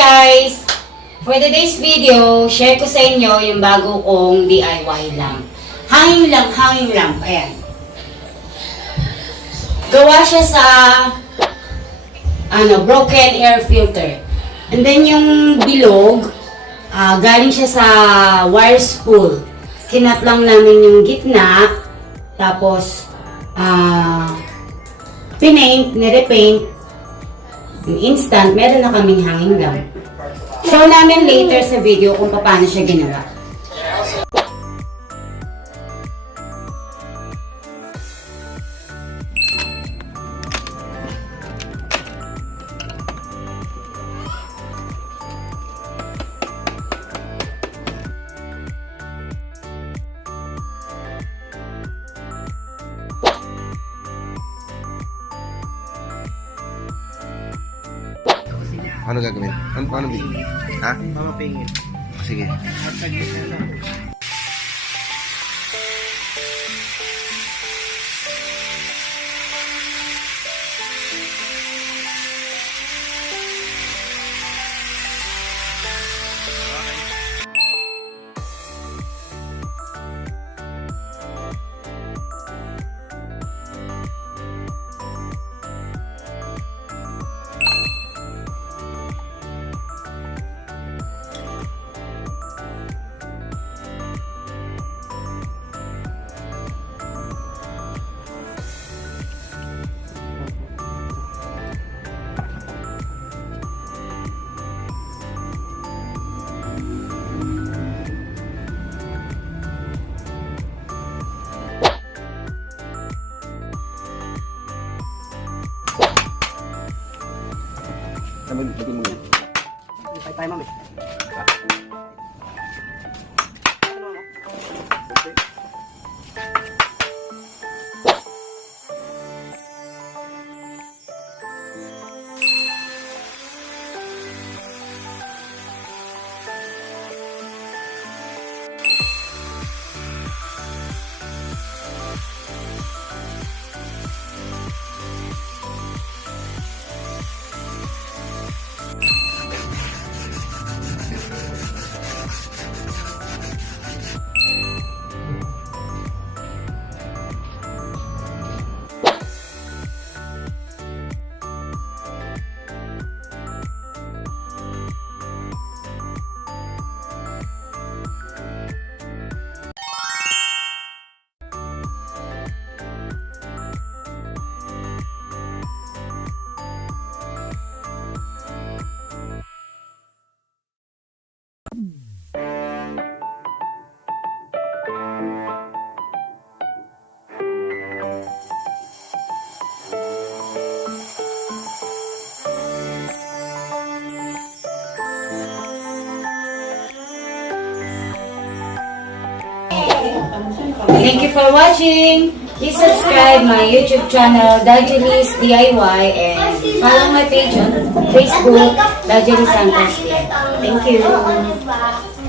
guys! For today's video, share ko sa inyo yung bago kong DIY lamp. Hanging lamp. Ayan. Gawa siya sa broken air filter. And then yung bilog, galing siya sa wire spool. Kinap lang namin yung gitna, tapos pinaint, nire-paint. Instant, meron na kaming hanging lamp. Show namin later sa video kung paano siya ginawa. Ano gagawin? Ano bigyan? Ha? Mamapingin. Sige. Lagyan mo yan. Ay, tayo mami. Thank you for watching. Please subscribe my YouTube channel, Dajelis DIY, and follow my page on Facebook, Dajelis Sandpaper. Thank you.